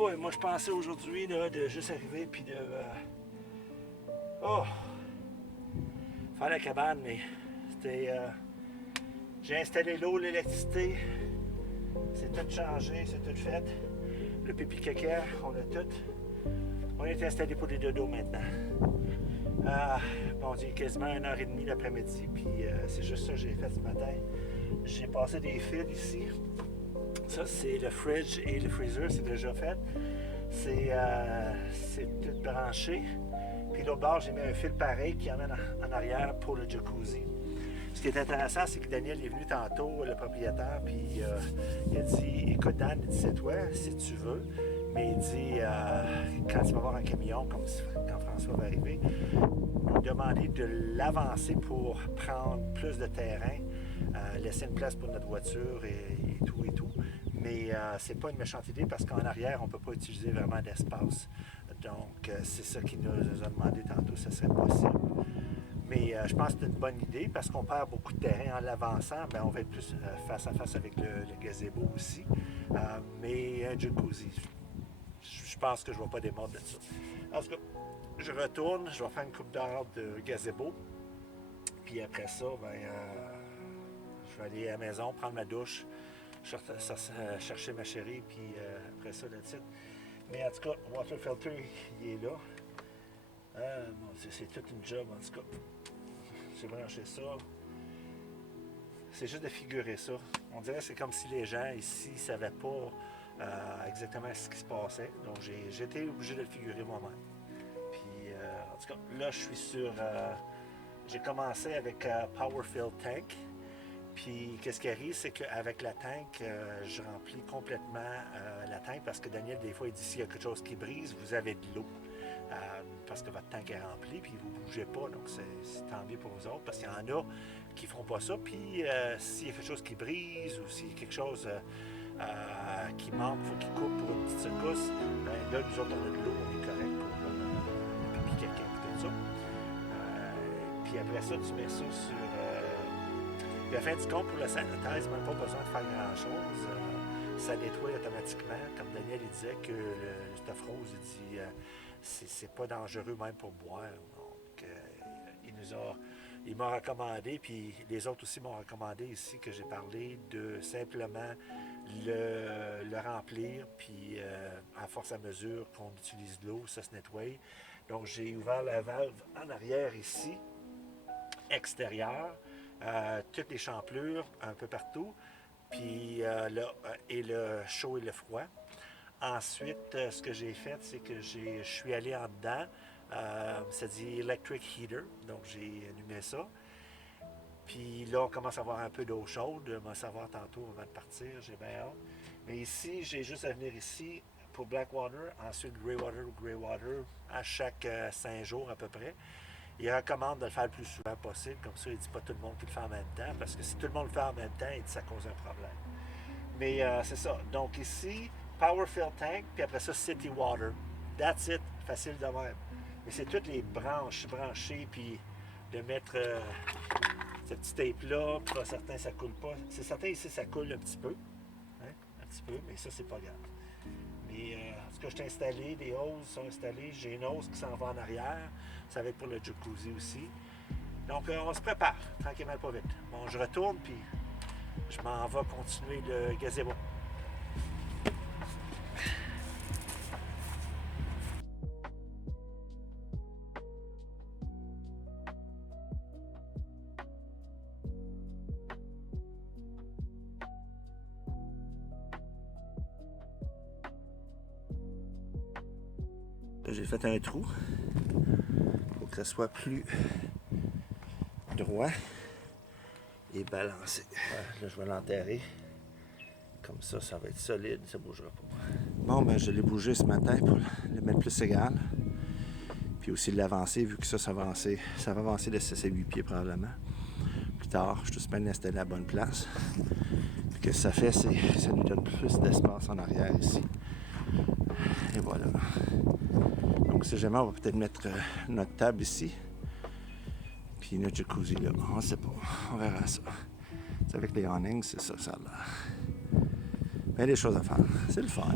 pas, moi je pensais aujourd'hui de juste arriver puis de... faire la cabane, mais c'était... j'ai installé l'eau, l'électricité, c'est tout changé, c'est tout fait. Le pipi caca, on a tout. On est installé pour les dodos maintenant. Bon, il est quasiment 1h30 l'après-midi, puis c'est juste ça que j'ai fait ce matin. J'ai passé des fils ici. Ça, c'est le fridge et le freezer, c'est déjà fait. C'est tout branché. Puis l'autre bord, j'ai mis un fil pareil qui emmène en arrière pour le jacuzzi. Ce qui est intéressant, c'est que Daniel est venu tantôt, le propriétaire, puis il a dit, écoute Dan, il dit, c'est toi, si tu veux. Mais il dit, quand il va voir un camion, comme quand François va arriver, nous demander de l'avancer pour prendre plus de terrain, laisser une place pour notre voiture et tout et tout. Mais c'est pas une méchante idée parce qu'en arrière, on ne peut pas utiliser vraiment d'espace. Donc, c'est ça qu'il nous a demandé tantôt, ça serait possible. Mais je pense que c'est une bonne idée parce qu'on perd beaucoup de terrain en l'avançant. On va être plus face à face avec le gazebo aussi. Mais un jacuzzi, je pense que je ne vais pas démordre de ça. En tout cas, je retourne, je vais faire une coupe d'heure de gazebo. Puis après ça, je vais aller à la maison, prendre ma douche, chercher ma chérie, puis après ça, le titre. Mais en tout cas, le water filter, il est là. C'est toute une job, en tout cas. J'ai branché ça. C'est juste de figurer ça. On dirait que c'est comme si les gens ici ne savaient pas exactement ce qui se passait. Donc, j'ai été obligé de le figurer moi-même. Puis, en tout cas, là, je suis sur... j'ai commencé avec Powerfill Tank. Puis, qu'est-ce qui arrive, c'est qu'avec la tank, je remplis complètement la tank parce que Daniel, des fois, il dit s'il y a quelque chose qui brise, vous avez de l'eau. Parce que votre tank est rempli, puis vous ne bougez pas, donc c'est tant mieux pour vous autres, parce qu'il y en a qui ne feront pas ça. Puis, s'il y a quelque chose qui brise ou s'il y a quelque chose qui manque, il faut qu'il coupe pour une petite secousse, là, nous autres, on a de l'eau, on est correct pour le pipi caca et tout ça. Puis après ça, tu mets ça sur... Puis à la fin du compte, pour le sanitize, même pas besoin de faire grand-chose. Ça nettoie automatiquement. Comme Daniel il disait que le stuff rose, il dit c'est pas dangereux même pour boire. Donc il m'a recommandé, puis les autres aussi m'ont recommandé ici que j'ai parlé de simplement le remplir, puis à force à mesure qu'on utilise de l'eau, ça se nettoie. Donc j'ai ouvert la valve en arrière ici, extérieure. Toutes les champlures un peu partout, puis et le chaud et le froid. Ensuite, ce que j'ai fait, c'est que je suis allé en dedans, ça dit Electric Heater, donc j'ai allumé ça. Puis là, on commence à avoir un peu d'eau chaude, on va savoir tantôt avant de partir, j'ai bien hâte. Mais ici, j'ai juste à venir ici pour Blackwater, ensuite Greywater, à chaque 5 jours à peu près. Il recommande de le faire le plus souvent possible, comme ça il ne dit pas tout le monde qui le fait en même temps, parce que si tout le monde le fait en même temps, il dit que ça cause un problème. Mais c'est ça. Donc ici, Powerfill Tank, puis après ça, City Water. That's it. Facile de même. Mais c'est toutes les branches branchées, puis de mettre ce petit tape-là, puis pas certain ça coule pas. C'est certain ici, ça coule un petit peu. Hein? Un petit peu, mais ça, c'est pas grave. Mais en tout cas, je t'ai installé, les hoses sont installées. J'ai une hose qui s'en va en arrière. Ça va être pour le jacuzzi aussi. Donc, on se prépare, tranquillement, pas vite. Bon, je retourne, puis je m'en vais continuer le gazebo. Là, j'ai fait un trou pour que ça soit plus droit et balancé. Là, je vais l'enterrer. Comme ça, ça va être solide, ça ne bougera pas. Bon, je l'ai bougé ce matin pour le mettre plus égal. Puis aussi l'avancer, vu que ça va avancer de 6 à 8 pieds probablement. Plus tard, je suis tout bien installé à la bonne place. Puis que ça fait, ça nous donne plus d'espace en arrière ici. Et voilà. Donc si jamais, on va peut-être mettre notre table ici. Puis notre jacuzzi là. On ne sait pas. On verra ça. C'est avec les awnings, c'est ça, ça a l'air. Mais des choses à faire. C'est le fun.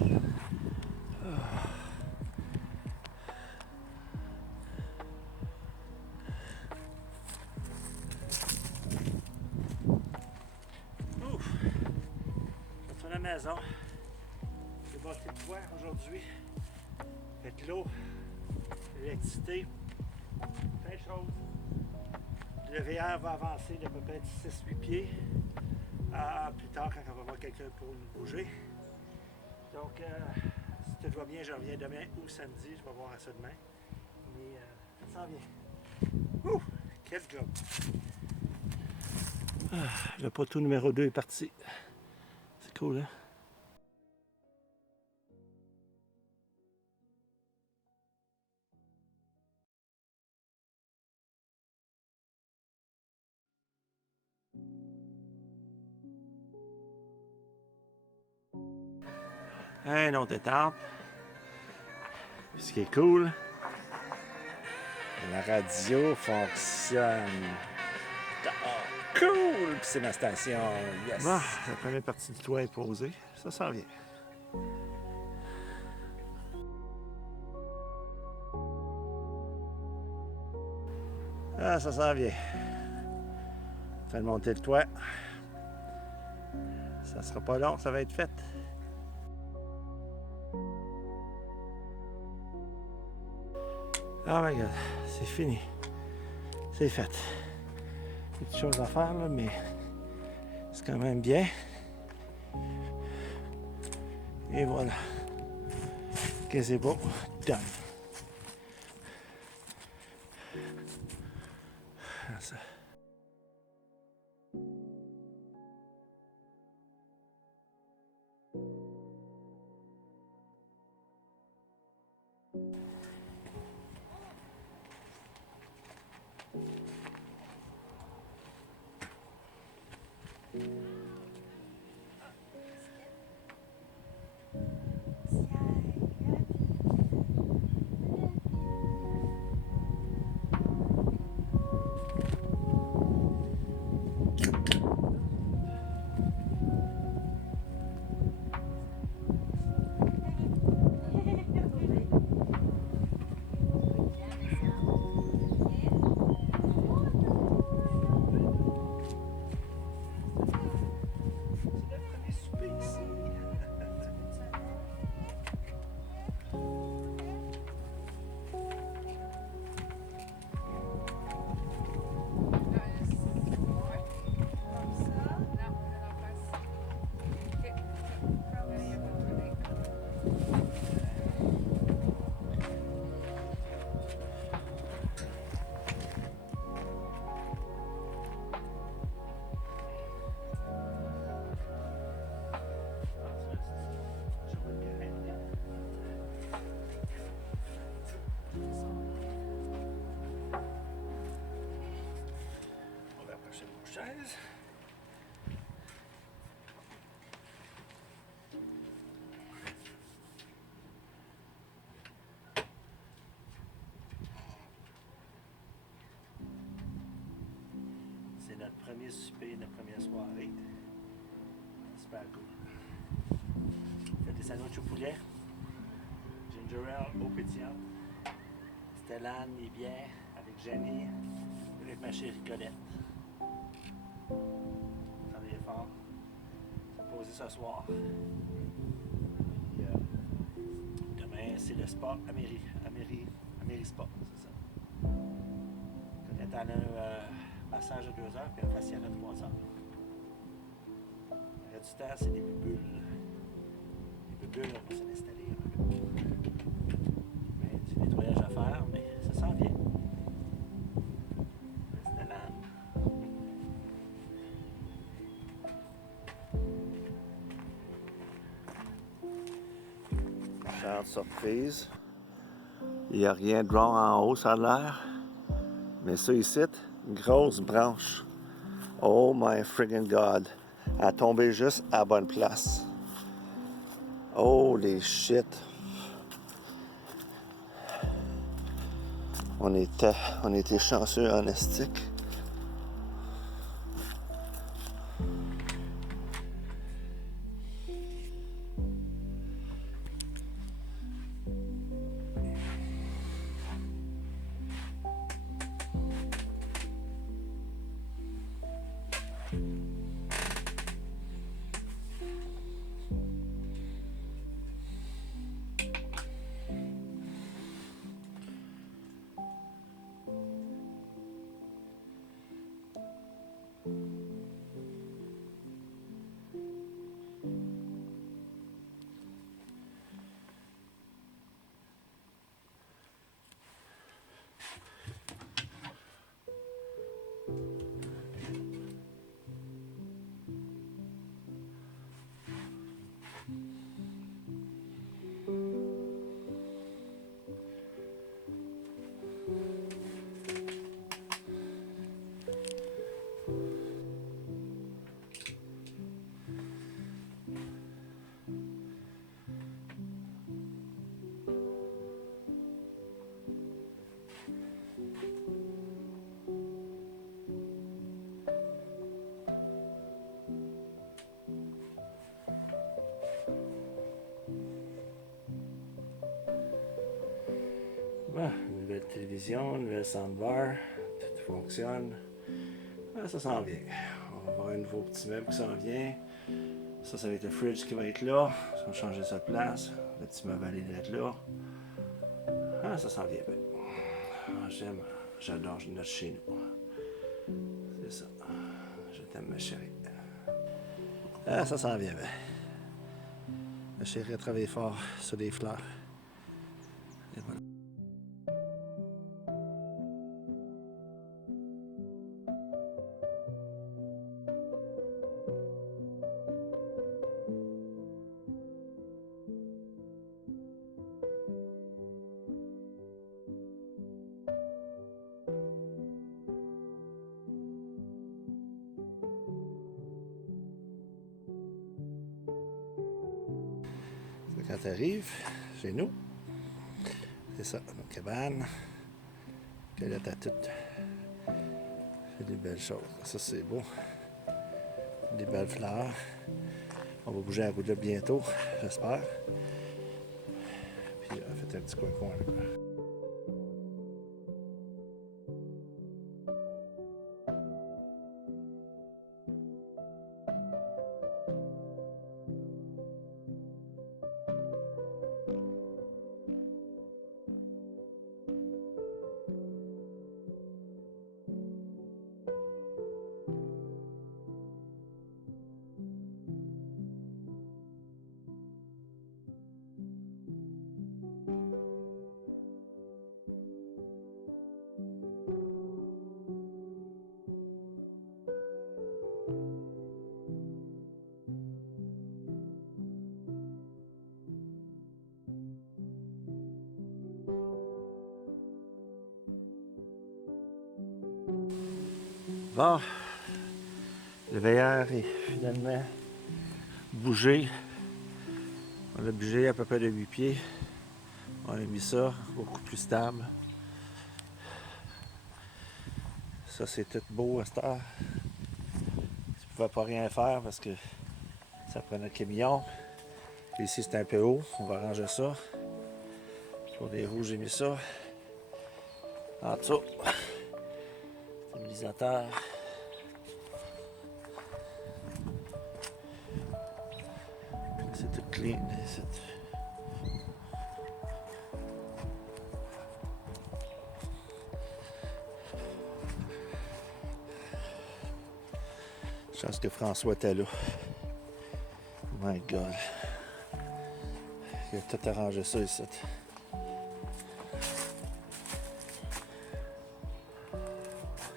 maison. J'ai bâti le toit aujourd'hui. Fait de l'eau, l'électricité, plein de choses. Le VR va avancer de peut-être 6-8 pieds. Plus tard, quand on va voir quelqu'un pour nous bouger. Donc, si tout va bien, je reviens demain ou samedi. Je vais voir ça demain. Mais ça s'en vient. Ouh! Quel job! Le poteau numéro 2 est parti. C'est cool, hein? Un autre étape. Ce qui est cool, la radio fonctionne. Oh, cool! Puis c'est ma station. Yes! Bon, la première partie du toit est posée. Ça s'en vient. Ah, ça s'en vient. Fait de monter le toit. Ça sera pas long, ça va être fait. Oh my god, c'est fini. C'est fait. Il y a des choses à faire là, mais c'est quand même bien. Et voilà. Gazebo done. Ça. On va approcher nos chaises. C'est notre premier souper, notre première soirée. Super cool. On fait des sandwichs au poulet, ginger ale, eau pétillante, Stellane, les bières avec Jenny, avec ma chérie Colette. Travaillez fort. C'est posé ce soir. Puis, demain, c'est le spa Améry Spa, c'est ça. Colette a un massage de 2 heures puis un facial de 3 heures. Le reste du temps, c'est des bulles. Les bulles, on va s'en installer. Mais du nettoyage à faire, mais ça s'en vient. C'est de l'âne. Charles surprise. Il n'y a rien de rond en haut, ça a l'air. Mais ça ici, une grosse branche. Oh my friggin' God. Elle a tombé juste à la bonne place. Holy shit. On était chanceux en estique. Bon, nouvelle télévision, nouvelle soundbar, tout fonctionne. Ah, ça s'en vient. On va avoir un nouveau petit meuble qui s'en vient. Ça va être le fridge qui va être là. On va changer sa place. Le petit meuble va aller être là. Ah, ça s'en vient bien. Ah, j'adore notre chez nous. C'est ça. Je t'aime, ma chérie. Ah, ça s'en vient bien. Ma chérie a travaillé fort sur des fleurs. Et voilà. Quand tu arrives chez nous, c'est ça, nos cabanes. Que là, t'as tout. C'est des belles choses. Ça, c'est beau. Des belles fleurs. On va bouger à la roulotte bientôt, j'espère. Puis, faites un petit coin-coin là. Bon, le veilleur est finalement bougé. On l'a bougé à peu près de 8 pieds. On a mis ça beaucoup plus stable. Ça, c'est tout beau à cette heure. Tu ne pouvais pas rien faire parce que ça prenait le camion. Ici, c'est un peu haut. On va ranger ça. Pour les roues, j'ai mis ça. En dessous, stabilisateur. C'est tout clean. Chance que François était là. My God. Il a tout arrangé ça ici.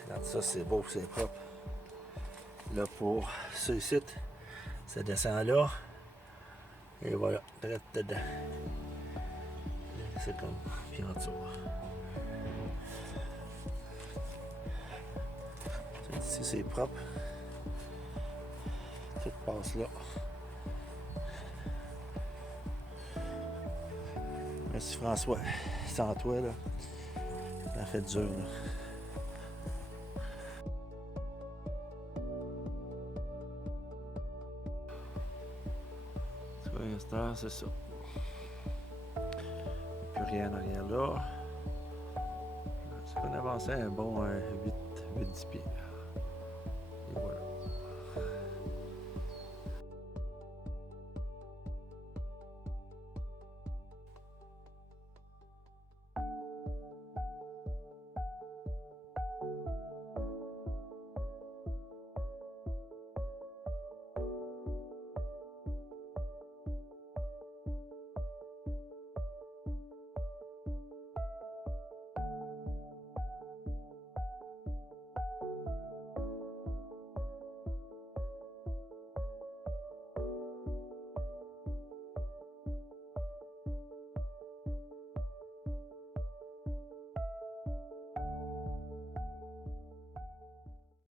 Regarde ça, c'est beau, c'est propre. Là pour ça ici, ça descend là. Et voilà, direct dedans. C'est comme, puis en dessous. Ici, c'est propre. Tout passe là. Merci François. Sans toi, là, ça fait dur. Là. C'est ça. Plus rien en arrière là. C'est qu'on avançait un bon 8-10 pieds.